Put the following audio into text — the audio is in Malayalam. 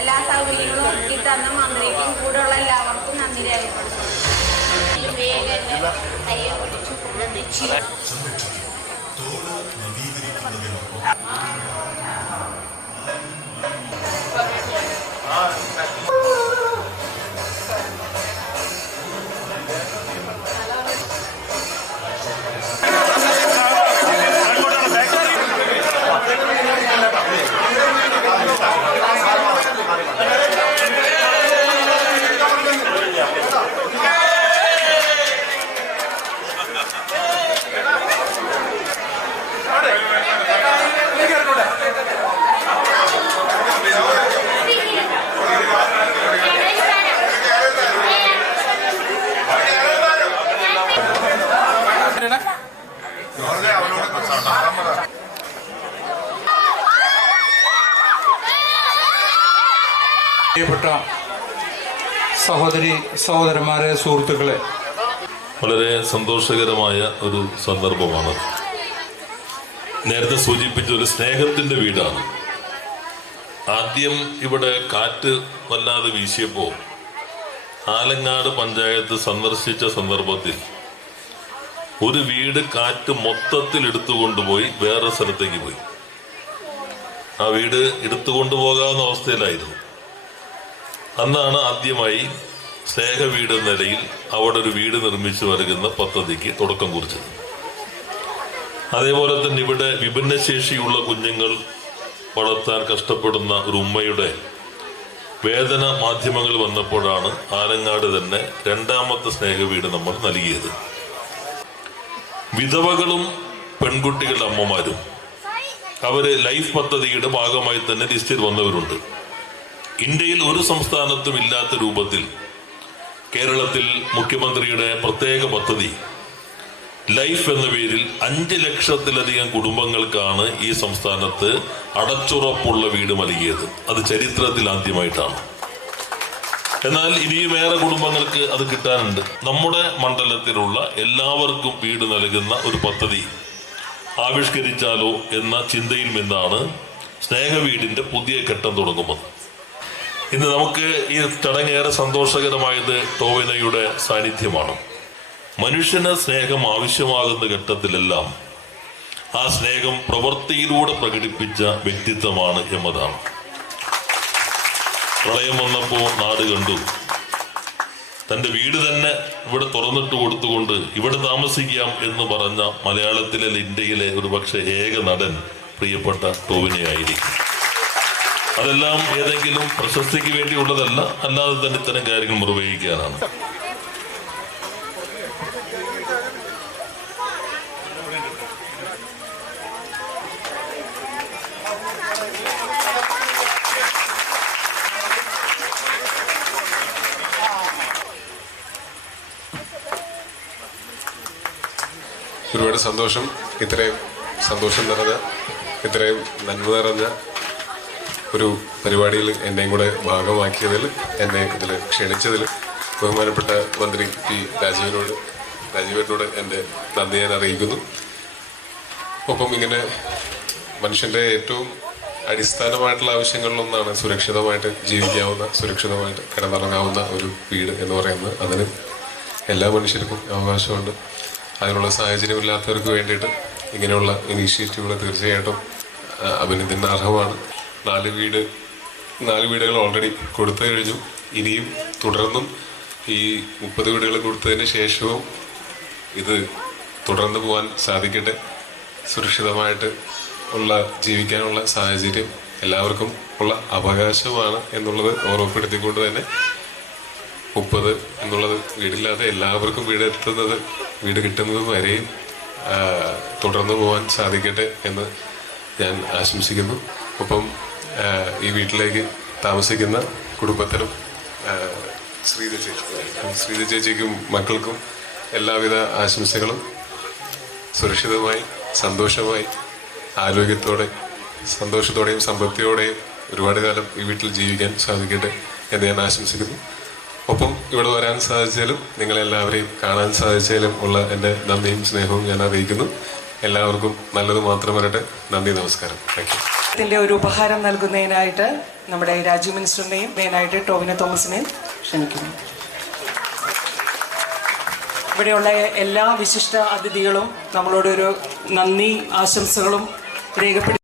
എല്ലാ സൗകര്യങ്ങളും ഒരുക്കി തന്ന മന്ത്രിക്കും കൂടെയുള്ള എല്ലാവർക്കും നന്ദി രേഖപ്പെടുത്തുന്നു. വേഗം കയ്യെ പിടിച്ചു പ്രിയപ്പെട്ട സഹോദരി സഹോദരന്മാരെ സുഹൃത്തുക്കളെ. വളരെ സന്തോഷകരമായ ഒരു സന്ദർഭമാണ്. നേരത്തെ സൂചിപ്പിച്ച ഒരു സ്നേഹത്തിന്റെ വീടാണ്. ആദ്യം ഇവിടെ കാറ്റ് വല്ലാതെ വീശിയപ്പോൾ ആലങ്ങാട് പഞ്ചായത്ത് സന്ദർശിച്ച സന്ദർഭത്തിൽ ഒരു വീട് കാറ്റ് മൊത്തത്തിൽ എടുത്തുകൊണ്ടുപോയി വേറെ സ്ഥലത്തേക്ക് പോയി. ആ വീട് എടുത്തുകൊണ്ടുപോകാവുന്ന അവസ്ഥയിലായിരുന്നു. അന്നാണ് ആദ്യമായി സ്നേഹ വീട് എന്ന നിലയിൽ അവിടെ ഒരു വീട് നിർമ്മിച്ചു നൽകുന്ന പദ്ധതിക്ക് തുടക്കം കുറിച്ചത്. അതേപോലെ തന്നെ ഇവിടെ വിഭിന്നശേഷിയുള്ള കുഞ്ഞുങ്ങൾ വളർത്താൻ കഷ്ടപ്പെടുന്ന ഒരു ഉമ്മയുടെ വേദന മാധ്യമങ്ങൾ വന്നപ്പോഴാണ് ആലങ്ങാട് തന്നെ രണ്ടാമത്തെ സ്നേഹ വീട് നമ്മൾ നൽകിയത്. വിധവകളും പെൺകുട്ടികളുടെ അമ്മമാരും അവർ ലൈഫ് പദ്ധതിയുടെ ഭാഗമായി തന്നെ ലിസ്റ്റിൽ വന്നവരുണ്ട്. ഇന്ത്യയിൽ ഒരു സംസ്ഥാനത്തും ഇല്ലാത്ത രൂപത്തിൽ കേരളത്തിൽ മുഖ്യമന്ത്രിയുടെ പ്രത്യേക പദ്ധതി ലൈഫ് എന്ന പേരിൽ അഞ്ച് ലക്ഷത്തിലധികം കുടുംബങ്ങൾക്കാണ് ഈ സംസ്ഥാനത്ത് അടച്ചുറപ്പുള്ള വീട് നൽകിയത്. അത് ചരിത്രത്തിൽ ആദ്യമായിട്ടാണ്. എന്നാൽ ഇനിയും ഏറെ കുടുംബങ്ങൾക്ക് അത് കിട്ടാനുണ്ട്. നമ്മുടെ മണ്ഡലത്തിലുള്ള എല്ലാവർക്കും വീട് നൽകുന്ന ഒരു പദ്ധതി ആവിഷ്കരിച്ചാലോ എന്ന ചിന്തയിൽ നിന്നാണ് സ്നേഹവീടിന്റെ പുതിയ ഘട്ടം തുടങ്ങുന്നത്. ഇന്ന് നമുക്ക് ഈ ചടങ്ങേറെ സന്തോഷകരമായത് ടോവിനയുടെ സാന്നിധ്യമാണ്. മനുഷ്യന് സ്നേഹം ആവശ്യമാകുന്ന ഘട്ടത്തിലെല്ലാം ആ സ്നേഹം പ്രവൃത്തിയിലൂടെ പ്രകടിപ്പിച്ച വ്യക്തിത്വമാണ് എന്നതാണ്. പ്രളയം വന്നപ്പോ നാട് കണ്ടു. തന്റെ വീട് തന്നെ ഇവിടെ തുറന്നിട്ട് കൊടുത്തുകൊണ്ട് ഇവിടെ താമസിക്കാം എന്ന് പറഞ്ഞ മലയാളത്തിലെ ഇന്ത്യയിലെ ഒരു പക്ഷേ ഏക നടൻ പ്രിയപ്പെട്ട ടോവിനെയായിരിക്കും അതെല്ലാം ഏതെങ്കിലും പ്രശസ്തിക്ക് വേണ്ടിയുള്ളതല്ല അല്ലാതെ തന്നെ ഇത്തരം കാര്യങ്ങൾ നിർവഹിക്കാനാണ് ഒരുപാട് സന്തോഷം. ഇത്രയും സന്തോഷം നിറഞ്ഞ ഇത്രയും നന്മ നിറഞ്ഞ ഒരു പരിപാടിയിൽ എന്നെയും കൂടെ ഭാഗമാക്കിയതിൽ എന്നെ ഇതിൽ ക്ഷണിച്ചതിൽ ബഹുമാനപ്പെട്ട മന്ത്രി പി രാജീവിനോട് രാജീവേട്ടനോട് എന്റെ നന്ദി ഞാൻ അറിയിക്കുന്നു. ഒപ്പം ഇങ്ങനെ മനുഷ്യന്റെ ഏറ്റവും അടിസ്ഥാനമായിട്ടുള്ള ആവശ്യങ്ങളിലൊന്നാണ് സുരക്ഷിതമായിട്ട് ജീവിക്കാവുന്ന സുരക്ഷിതമായിട്ട് കിടന്നിറങ്ങാവുന്ന ഒരു വീട് എന്ന് പറയുന്നത്. അതിന് എല്ലാ മനുഷ്യർക്കും അവകാശമുണ്ട്. അതിനുള്ള സാഹചര്യമില്ലാത്തവർക്ക് വേണ്ടിയിട്ട് ഇങ്ങനെയുള്ള ഇനീഷ്യേറ്റീവുകൾ തീർച്ചയായിട്ടും ആ, അഭിനന്ദന അർഹമാണ് നാല് വീട് നാല് വീടുകൾ ഓൾറെഡി കൊടുത്തു കഴിഞ്ഞു. ഇനിയും തുടർന്നും ഈ മുപ്പത് വീടുകൾ കൊടുത്തതിന് ശേഷവും ഇത് തുടർന്ന് പോകാൻ സാധിക്കട്ടെ. സുരക്ഷിതമായിട്ട് ഉള്ള ജീവിക്കാനുള്ള സാഹചര്യം എല്ലാവർക്കും ഉള്ള അവകാശമാണ് എന്നുള്ളത് ഓർമ്മപ്പെടുത്തിക്കൊണ്ട് തന്നെ മുപ്പത് എന്നുള്ളത് വീടില്ലാതെ എല്ലാവർക്കും വീട് എത്തുന്നത് വീട് കിട്ടുന്നത് വരെയും തുടർന്നു പോകാൻ സാധിക്കട്ടെ എന്ന് ഞാൻ ആശംസിക്കുന്നു. ഒപ്പം ഈ വീട്ടിലേക്ക് താമസിക്കുന്ന കുടുംബത്തിനും ശ്രീത ചേച്ചി ശ്രീത ചേച്ചിക്കും മക്കൾക്കും എല്ലാവിധ ആശംസകളും. സുരക്ഷിതമായി സന്തോഷമായി ആരോഗ്യത്തോടെ സന്തോഷത്തോടെയും സമ്പത്തിയോടെയും ഒരുപാട് കാലം ഈ വീട്ടിൽ ജീവിക്കാൻ സാധിക്കട്ടെ എന്ന് ഞാൻ ആശംസിക്കുന്നു. ഒപ്പം ഇവിടെ വരാൻ സാധിച്ചാലും നിങ്ങളെല്ലാവരെയും കാണാൻ സാധിച്ചാലും ഉള്ള എന്റെ നന്ദിയും സ്നേഹവും ഞാൻ അറിയിക്കുന്നു. എല്ലാവർക്കും നല്ലത് മാത്രം വരട്ടെ. നന്ദി നമസ്കാരം. താങ്ക് ത്തിന്റെ ഒരു ഉപഹാരം നൽകുന്നതിനായിട്ട് നമ്മുടെ രാജു മിനിസ്റ്ററിനെയും മെയിനായിട്ട് ടോവിനോ തോമസിനെയും ക്ഷണിക്കുന്നു. ഇവിടെയുള്ള എല്ലാ വിശിഷ്ട അതിഥികളും നമ്മളോടൊരു നന്ദി ആശംസകളും രേഖപ്പെടുത്തി